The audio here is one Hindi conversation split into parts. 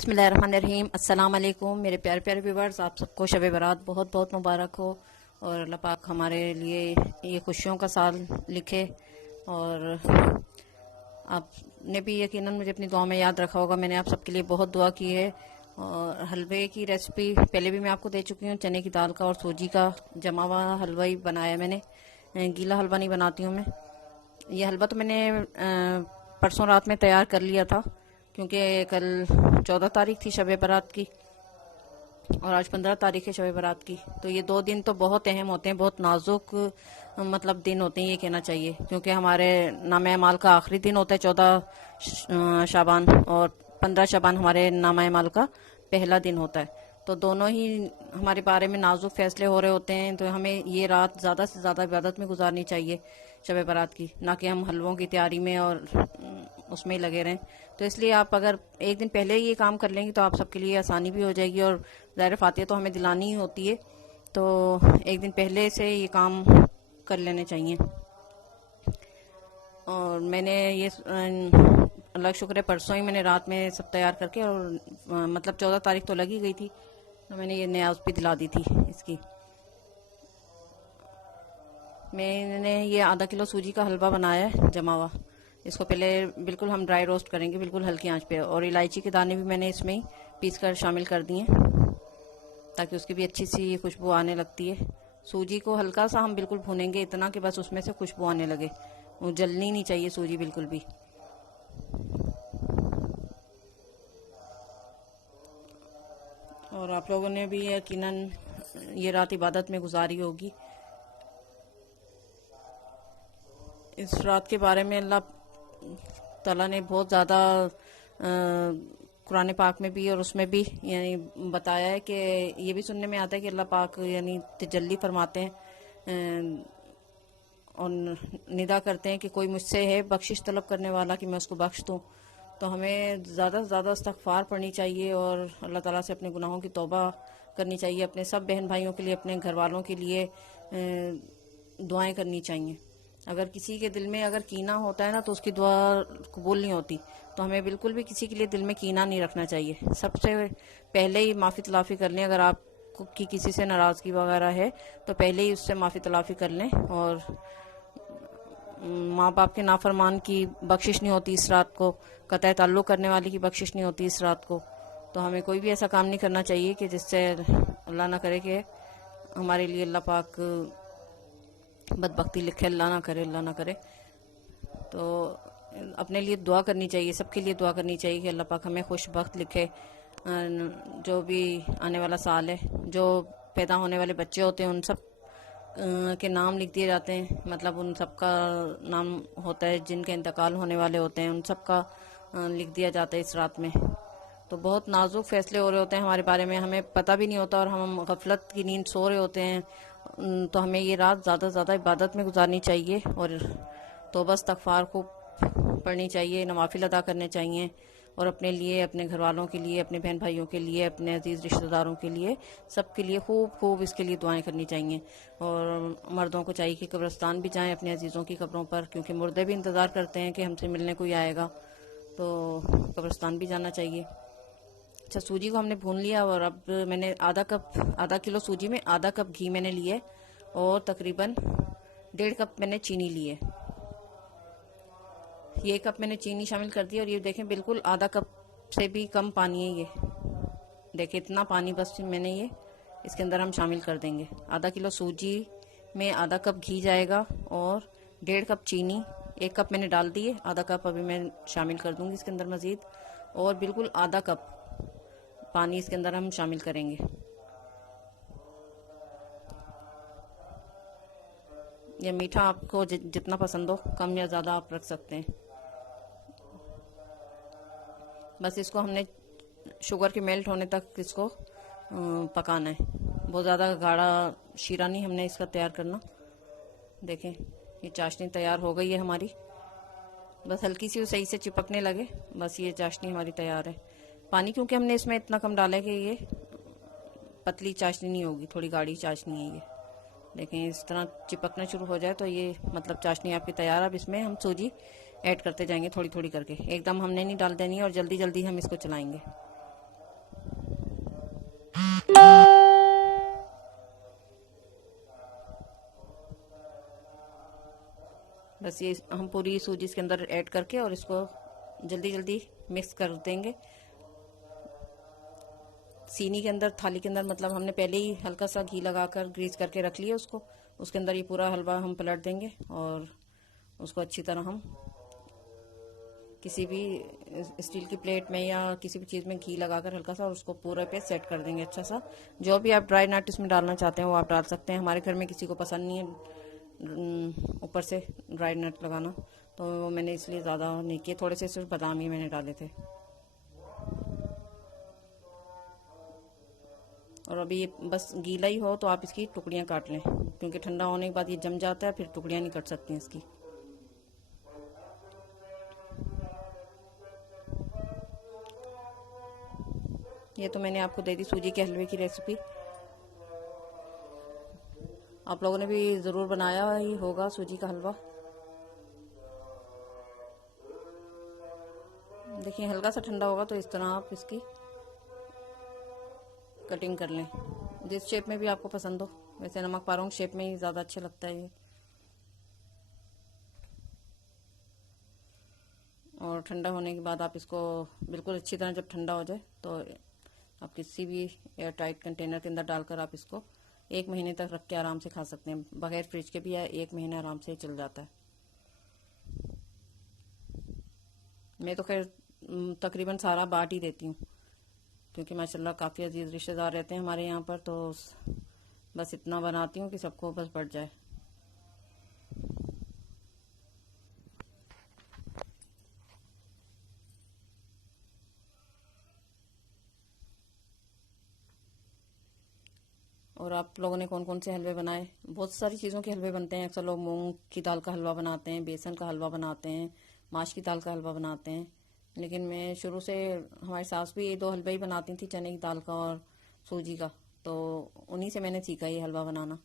बिस्मिल्लाहिर्रहमानिर्रहीम। अस्सलाम वालेकुम मेरे प्यारे प्यारे व्यूवर्स, आप सबको शब बारात बहुत बहुत मुबारक हो और अल्लाह पाक हमारे लिए ये खुशियों का साल लिखे। और आपने भी यकीनन मुझे अपनी दुआ में याद रखा होगा, मैंने आप सबके लिए बहुत दुआ की है। और हलवे की रेसिपी पहले भी मैं आपको दे चुकी हूँ, चने की दाल का और सूजी का जमा हुआ हलवा ही बनाया मैंने, गीला हलवा नहीं बनाती हूँ मैं। ये हलवा तो मैंने परसों रात में तैयार कर लिया था, क्योंकि कल 14 तारीख थी शब बारात की और आज 15 तारीख है शब बारात की। तो ये 2 दिन तो बहुत अहम होते हैं, बहुत नाजुक मतलब दिन होते हैं ये कहना चाहिए, क्योंकि हमारे नामा माल का आखिरी दिन होता है 14 शाबान और 15 शाबान हमारे नामा माल का पहला दिन होता है। तो दोनों ही हमारे बारे में नाजुक फैसले हो रहे होते हैं, तो हमें ये रात ज़्यादा से ज़्यादा इबादत में गुजारनी चाहिए शब बारात की, ना कि हम हलवों की तैयारी में और उसमें ही लगे रहें। तो इसलिए आप अगर एक दिन पहले ये काम कर लेंगे तो आप सबके लिए आसानी भी हो जाएगी। और ज़ाहिर फातिहा तो हमें दिलानी ही होती है, तो एक दिन पहले से ये काम कर लेने चाहिए। और मैंने ये अल्लाह शुक्र है परसों ही मैंने रात में सब तैयार करके, और मतलब 14 तारीख तो लगी गई थी, तो मैंने ये न्याज भी दिला दी थी इसकी। मैंने ये आधा किलो सूजी का हलवा बनाया है जमा हुआ। इसको पहले बिल्कुल हम ड्राई रोस्ट करेंगे, बिल्कुल हल्की आंच पे। और इलायची के दाने भी मैंने इसमें ही पीस कर शामिल कर दिए, ताकि उसकी भी अच्छी सी खुशबू आने लगती है। सूजी को हल्का सा हम बिल्कुल भूनेंगे, इतना कि बस उसमें से खुशबू आने लगे, वो जलनी नहीं चाहिए सूजी बिल्कुल भी। और आप लोगों ने भी यकीनन ये रात इबादत में गुजारी होगी। इस रात के बारे में अल्लाह ताला ने बहुत ज़्यादा कुरान पाक में भी और उसमें भी यानी बताया है कि ये भी सुनने में आता है कि अल्लाह पाक यानी तजल्ली फरमाते हैं और निदा करते हैं कि कोई मुझसे है बख्शिश तलब करने वाला कि मैं उसको बख्श दूँ। तो हमें ज़्यादा से ज़्यादा इस्तग़फ़ार पढ़नी चाहिए और अल्लाह ताला से अपने गुनाहों की तौबा करनी चाहिए। अपने सब बहन भाइयों के लिए, अपने घर वालों के लिए दुआएं करनी चाहिए। अगर किसी के दिल में अगर कीना होता है ना, तो उसकी दुआ कबूल नहीं होती। तो हमें बिल्कुल भी किसी के लिए दिल में कीना नहीं रखना चाहिए। सबसे पहले ही माफ़ी तलाफ़ी कर लें। अगर आपको की किसी से नाराज़गी वगैरह है तो पहले ही उससे माफ़ी तलाफ़ी कर लें। और माँ बाप के नाफरमान की बख्शिश नहीं होती इस रात को, कतई ताल्लुक़ करने वाले की बख्शिश नहीं होती इस रात को। तो हमें कोई भी ऐसा काम नहीं करना चाहिए कि जिससे अल्लाह ना करे कि हमारे लिए अल्लाह पाक बदबख्ती लिखे, अल्लाह ना करे, अल्लाह ना करे। तो अपने लिए दुआ करनी चाहिए, सबके लिए दुआ करनी चाहिए कि अल्लाह पाक हमें खुशबख्त लिखे। जो भी आने वाला साल है, जो पैदा होने वाले बच्चे होते हैं उन सब के नाम लिख दिए जाते हैं, मतलब उन सब का नाम होता है, जिनके इंतकाल होने वाले होते हैं उन सब का लिख दिया जाता है इस रात में। तो बहुत नाजुक फैसले हो रहे होते हैं हमारे बारे में, हमें पता भी नहीं होता और हम गफलत की नींद सो रहे होते हैं। तो हमें ये रात ज़्यादा से ज़्यादा इबादत में गुजारनी चाहिए और तौबा इस्तग़फ़ार को पढ़नी चाहिए, नवाफिल अदा करने चाहिए। और अपने लिए, अपने घर वालों के लिए, अपने बहन भाइयों के लिए, अपने अजीज़ रिश्तेदारों के लिए, सबके लिए खूब खूब इसके लिए दुआएं करनी चाहिए। और मर्दों को चाहिए कि कब्रिस्तान भी जाएं अपने अजीज़ों की कब्रों पर, क्योंकि मुर्दे भी इंतज़ार करते हैं कि हमसे मिलने कोई आएगा, तो कब्रिस्तान भी जाना चाहिए। अच्छा, सूजी को हमने भून लिया और अब मैंने आधा किलो सूजी में आधा कप घी मैंने लिए और तकरीबन 1.5 कप मैंने चीनी ली है। ये कप मैंने चीनी शामिल कर दी और ये देखें बिल्कुल आधा कप से भी कम पानी है। ये देखें इतना पानी बस मैंने ये इसके अंदर हम शामिल कर देंगे। आधा किलो सूजी में आधा कप घी जाएगा और 1.5 कप चीनी, 1 कप मैंने डाल दी है, आधा कप अभी मैं शामिल कर दूंगी इसके अंदर मज़ीद। और बिल्कुल आधा कप पानी इसके अंदर हम शामिल करेंगे। यह मीठा आपको जितना पसंद हो, कम या ज़्यादा आप रख सकते हैं। बस इसको हमने शुगर के मेल्ट होने तक इसको पकाना है, बहुत ज़्यादा गाढ़ा शीरा नहीं हमने इसका तैयार करना। देखें ये चाशनी तैयार हो गई है हमारी, बस हल्की सी सही से चिपकने लगे, बस ये चाशनी हमारी तैयार है। पानी क्योंकि हमने इसमें इतना कम डाला है कि ये पतली चाशनी नहीं होगी, थोड़ी गाढ़ी चाशनी है ये। देखें इस तरह चिपकना शुरू हो जाए तो ये मतलब चाशनी आपकी तैयार। अब इसमें हम सूजी ऐड करते जाएंगे थोड़ी थोड़ी करके, एकदम हमने नहीं डाल देनी है और जल्दी जल्दी हम इसको चलाएंगे। बस ये हम पूरी सूजी इसके अंदर ऐड करके और इसको जल्दी जल्दी मिक्स कर देंगे। सीनी के अंदर, थाली के अंदर, मतलब हमने पहले ही हल्का सा घी लगाकर ग्रीस करके रख लिया उसको। उसके अंदर ये पूरा हलवा हम पलट देंगे और उसको अच्छी तरह हम किसी भी स्टील की प्लेट में या किसी भी चीज़ में घी लगाकर हल्का सा उसको पूरे पे सेट कर देंगे अच्छा सा। जो भी आप ड्राई नट इसमें डालना चाहते हैं वो आप डाल सकते हैं। हमारे घर में किसी को पसंद नहीं है ऊपर से ड्राई नट लगाना, तो मैंने इसलिए ज़्यादा नहीं किए, थोड़े से सिर्फ बादाम ही मैंने डाले थे। और अभी ये बस गीला ही हो तो आप इसकी टुकड़ियाँ काट लें, क्योंकि ठंडा होने के बाद ये जम जाता है, फिर टुकड़ियाँ नहीं कट सकती हैं इसकी। ये तो मैंने आपको दे दी सूजी के हलवे की रेसिपी। आप लोगों ने भी ज़रूर बनाया ही होगा सूजी का हलवा। देखिए हल्का सा ठंडा होगा तो इस तरह आप इसकी कटिंग कर लें, जिस शेप में भी आपको पसंद हो। वैसे नमक पारोंग शेप में ही ज़्यादा अच्छा लगता है ये। और ठंडा होने के बाद आप इसको बिल्कुल अच्छी तरह जब ठंडा हो जाए तो आप किसी भी एयर टाइट कंटेनर के अंदर डालकर आप इसको 1 महीने तक रख के आराम से खा सकते हैं। बगैर फ्रिज के भी 1 महीना आराम से चल जाता है। मैं तो खैर तकरीबन सारा बांट ही देती हूँ, क्योंकि माशाल्लाह काफ़ी अजीज़ रिश्तेदार रहते हैं हमारे यहाँ पर, तो बस इतना बनाती हूँ कि सबको बस बढ़ जाए। और आप लोगों ने कौन कौन से हलवे बनाए? बहुत सारी चीज़ों के हलवे बनते हैं। अक्सर लोग मूंग की दाल का हलवा बनाते हैं, बेसन का हलवा बनाते हैं, माश की दाल का हलवा बनाते हैं। लेकिन मैं शुरू से, हमारी सास भी ये 2 हलवे ही बनाती थी, चने की दाल का और सूजी का, तो उन्हीं से मैंने सीखा ये हलवा बनाना।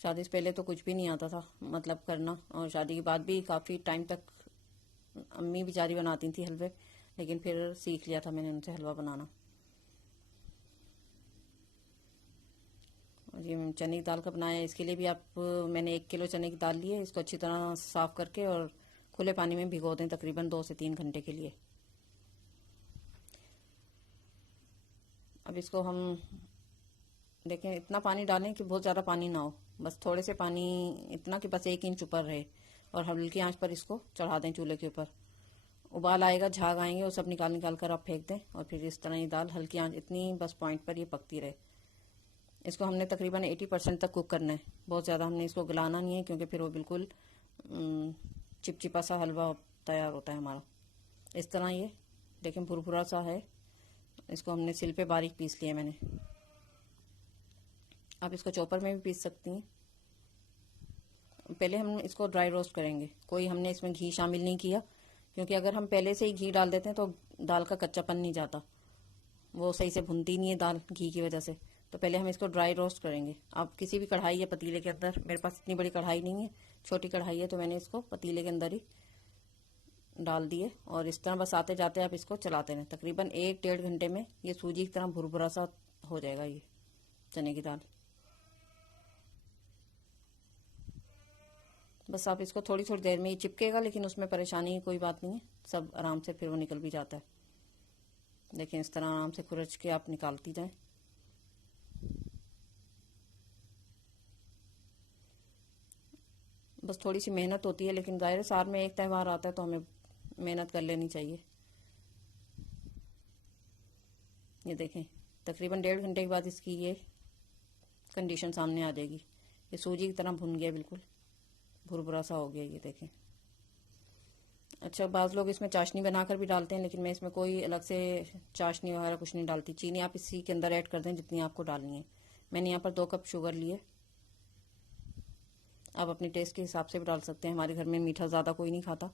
शादी से पहले तो कुछ भी नहीं आता था मतलब करना, और शादी के बाद भी काफ़ी टाइम तक अम्मी बेचारी बनाती थी हलवे, लेकिन फिर सीख लिया था मैंने उनसे हलवा बनाना। ये चने की दाल का बनाया, इसके लिए भी आप, मैंने 1 किलो चने की दाल ली है। इसको अच्छी तरह साफ़ करके और खुले पानी में भिगो दें तकरीबन 2 से 3 घंटे के लिए। अब इसको हम देखें, इतना पानी डालें कि बहुत ज़्यादा पानी ना हो, बस थोड़े से पानी, इतना कि बस 1 इंच ऊपर रहे, और हल्की आंच पर इसको चढ़ा दें चूल्हे के ऊपर। उबाल आएगा, झाग आएंगे, वो सब निकाल निकाल कर आप फेंक दें, और फिर इस तरह ये दाल हल्की आंच, इतनी बस पॉइंट पर ये पकती रहे। इसको हमने तकरीबन 80% तक कुक करना है। बहुत ज़्यादा हमने इसको गलाना नहीं है, क्योंकि फिर वो बिल्कुल चिपचिपा सा हलवा तैयार होता है हमारा। इस तरह ये देखें भुरभुरा सा है। इसको हमने सिल पे बारीक पीस लिया मैंने। आप इसको चॉपर में भी पीस सकती हैं। पहले हम इसको ड्राई रोस्ट करेंगे, कोई हमने इसमें घी शामिल नहीं किया, क्योंकि अगर हम पहले से ही घी डाल देते हैं तो दाल का कच्चापन नहीं जाता, वो सही से भुनती नहीं है दाल घी की वजह से। तो पहले हम इसको ड्राई रोस्ट करेंगे। आप किसी भी कढ़ाई या पतीले के अंदर, मेरे पास इतनी बड़ी कढ़ाई नहीं है, छोटी कढ़ाई है, तो मैंने इसको पतीले के अंदर ही डाल दिए, और इस तरह बस आते जाते आप इसको चलाते रहें। तकरीबन 1-1.5 घंटे में ये सूजी की तरह भुरभुरा सा हो जाएगा ये चने की दाल। बस आप इसको थोड़ी थोड़ी देर में ही चिपकेगा, लेकिन उसमें परेशानी की कोई बात नहीं है, सब आराम से फिर वो निकल भी जाता है। देखिए इस तरह आराम से खुरच के आप निकालती जाएं। बस थोड़ी सी मेहनत होती है, लेकिन ज़ाहिर साल में एक त्यौहार आता है तो हमें मेहनत कर लेनी चाहिए। ये देखें तकरीबन 1.5 घंटे के बाद इसकी ये कंडीशन सामने आ जाएगी। ये सूजी की तरह भुन गया, बिल्कुल भुरभुरा सा हो गया ये देखें। अच्छा, बाज़ लोग इसमें चाशनी बनाकर भी डालते हैं, लेकिन मैं इसमें कोई अलग से चाशनी वगैरह कुछ नहीं डालती। चीनी आप इसी के अंदर ऐड कर दें जितनी आपको डालनी है। मैंने यहाँ पर 2 कप शुगर लिए, आप अपने टेस्ट के हिसाब से भी डाल सकते हैं। हमारे घर में मीठा ज़्यादा कोई नहीं खाता।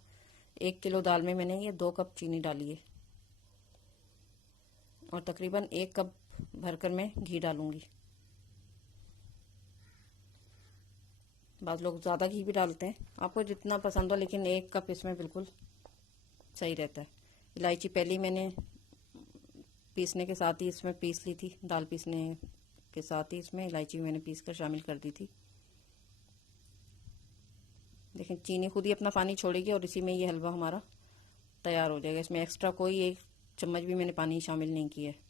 1 किलो दाल में मैंने ये 2 कप चीनी डाली है, और तकरीबन 1 कप भरकर मैं घी डालूंगी। बाज़ लोग ज़्यादा घी भी डालते हैं, आपको जितना पसंद हो, लेकिन 1 कप इसमें बिल्कुल सही रहता है। इलायची पहले ही मैंने पीसने के साथ ही इसमें पीस ली थी, दाल पीसने के साथ ही इसमें इलायची मैंने पीस कर शामिल कर दी थी। देखिए चीनी खुद ही अपना पानी छोड़ेगी और इसी में ये हलवा हमारा तैयार हो जाएगा। इसमें एक्स्ट्रा कोई 1 चम्मच भी मैंने पानी शामिल नहीं किया है।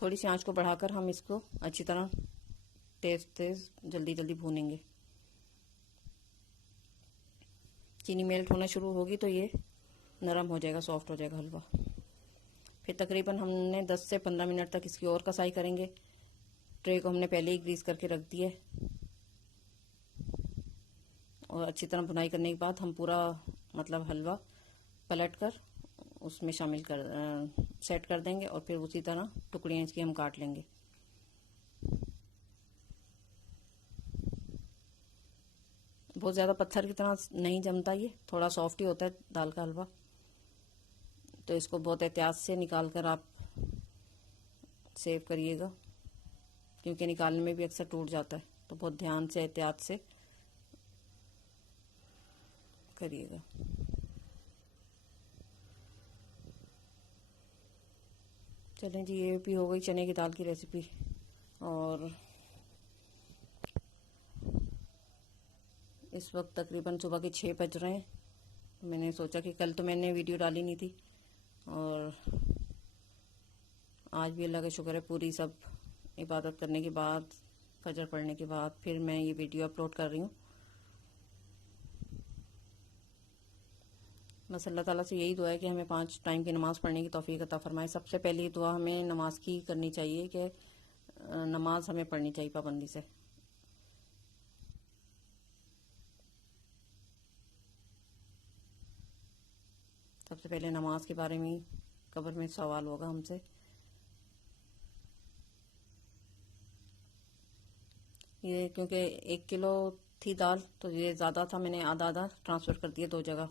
थोड़ी सी आंच को बढ़ाकर हम इसको अच्छी तरह तेज तेज जल्दी जल्दी भूनेंगे। चीनी मेल्ट होना शुरू होगी तो ये नरम हो जाएगा, सॉफ्ट हो जाएगा हलवा। फिर तकरीबन हमने 10 से 15 मिनट तक इसकी और कसाई करेंगे। ट्रे को हमने पहले ही ग्रीस करके रख दिया है और अच्छी तरह भुनाई करने के बाद हम पूरा मतलब हलवा पलट कर उसमें शामिल कर सेट कर देंगे और फिर उसी तरह टुकड़ियाँ इसकी हम काट लेंगे। बहुत ज़्यादा पत्थर की तरह नहीं जमता, ये थोड़ा सॉफ्ट ही होता है दाल का हलवा, तो इसको बहुत एहतियात से निकाल कर आप सेव करिएगा, क्योंकि निकालने में भी अक्सर टूट जाता है, तो बहुत ध्यान से एहतियात से करिएगा। चलें जी, ये भी हो गई चने की दाल की रेसिपी। और इस वक्त तकरीबन सुबह के 6 बज रहे हैं। मैंने सोचा कि कल तो मैंने वीडियो डाली नहीं थी और आज भी अल्लाह का शुक्र है पूरी सब इबादत करने के बाद, फजर पढ़ने के बाद फिर मैं ये वीडियो अपलोड कर रही हूँ। बस अल्लाह ताला से यही दुआ है कि हमें 5 टाइम की नमाज़ पढ़ने की तौफीक अता फरमाए। सबसे पहली दुआ हमें नमाज की करनी चाहिए कि नमाज हमें पढ़नी चाहिए पाबंदी से। सबसे पहले नमाज के बारे में कब्र में सवाल होगा हमसे। ये क्योंकि 1 किलो थी दाल तो ये ज़्यादा था, मैंने आधा आधा ट्रांसफ़र कर दिया 2 जगह।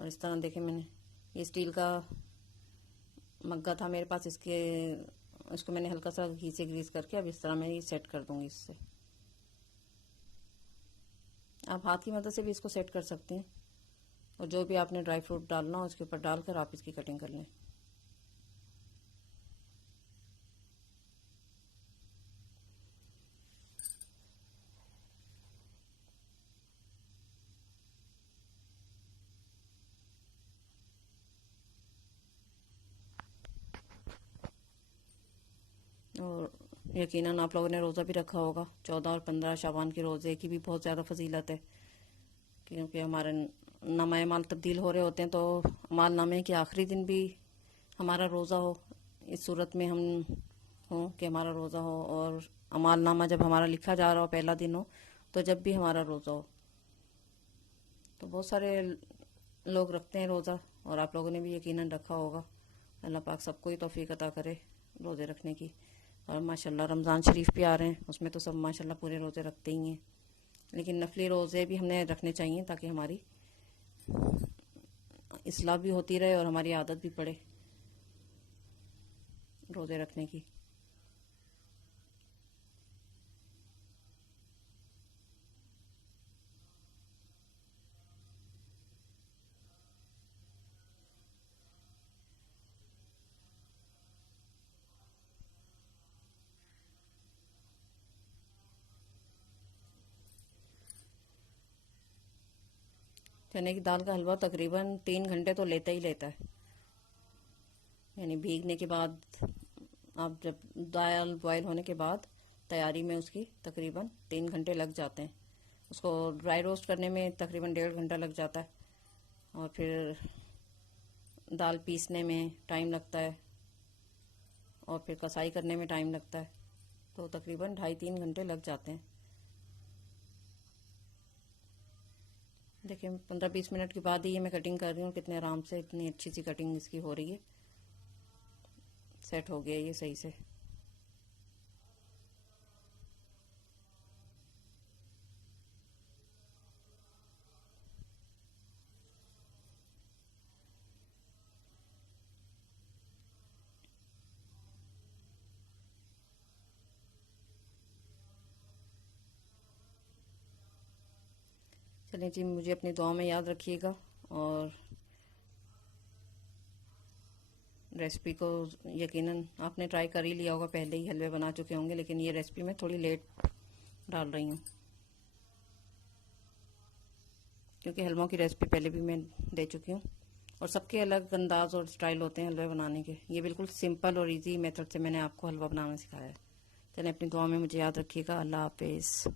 और इस तरह देखें, मैंने ये स्टील का मग्गा था मेरे पास, इसको मैंने हल्का सा घी से ग्रीस करके अब इस तरह मैं ये सेट कर दूंगी। इससे आप हाथ की मदद से भी इसको सेट कर सकते हैं और जो भी आपने ड्राई फ्रूट डालना हो उसके ऊपर डालकर आप इसकी कटिंग कर लें। और यकीनन आप लोगों ने रोज़ा भी रखा होगा। 14 और 15 शाबान के रोज़े की भी बहुत ज़्यादा फजीलत है, क्योंकि हमारे नामे माल तब्दील हो रहे होते हैं, तो माल नामे के आखिरी दिन भी हमारा रोज़ा हो, इस सूरत में हम हो कि हमारा रोज़ा हो, और अमाल नामा जब हमारा लिखा जा रहा हो पहला दिन हो, तो जब भी हमारा रोज़ा हो। तो बहुत सारे लोग रखते हैं रोज़ा और आप लोगों ने भी यकीनन रखा होगा। अल्लाह पाक सबको ही तौफीक अता करे रोज़े रखने की। और माशाल्लाह रमज़ान शरीफ भी आ रहे हैं, उसमें तो सब माशाल्लाह पूरे रोज़े रखते ही हैं, लेकिन नफली रोज़े भी हमने रखने चाहिए ताकि हमारी इस्लाह भी होती रहे और हमारी आदत भी पड़े रोज़े रखने की। चने की दाल का हलवा तकरीबन 3 घंटे तो लेता ही लेता है, यानी भीगने के बाद आप जब दाल बॉयल होने के बाद तैयारी में उसकी तकरीबन 3 घंटे लग जाते हैं। उसको ड्राई रोस्ट करने में तकरीबन 1.5 घंटा लग जाता है और फिर दाल पीसने में टाइम लगता है और फिर कसाई करने में टाइम लगता है, तो तकरीबन 2.5-3 घंटे लग जाते हैं। देखिए 15-20 मिनट के बाद ही ये मैं कटिंग कर रही हूँ, कितने आराम से इतनी अच्छी सी कटिंग इसकी हो रही है। सेट हो गया ये सही से। चलिए जी, मुझे अपनी दुआ में याद रखिएगा और रेसिपी को यकीनन आपने ट्राई कर ही लिया होगा, पहले ही हलवे बना चुके होंगे, लेकिन ये रेसिपी मैं थोड़ी लेट डाल रही हूँ क्योंकि हलवों की रेसिपी पहले भी मैं दे चुकी हूँ और सबके अलग अंदाज और स्टाइल होते हैं हलवे बनाने के। ये बिल्कुल सिंपल और इजी मेथड से मैंने आपको हलवा बनाना सिखाया है। चलें, अपनी दुआ में मुझे याद रखिएगा। अल्लाह हाफिज़।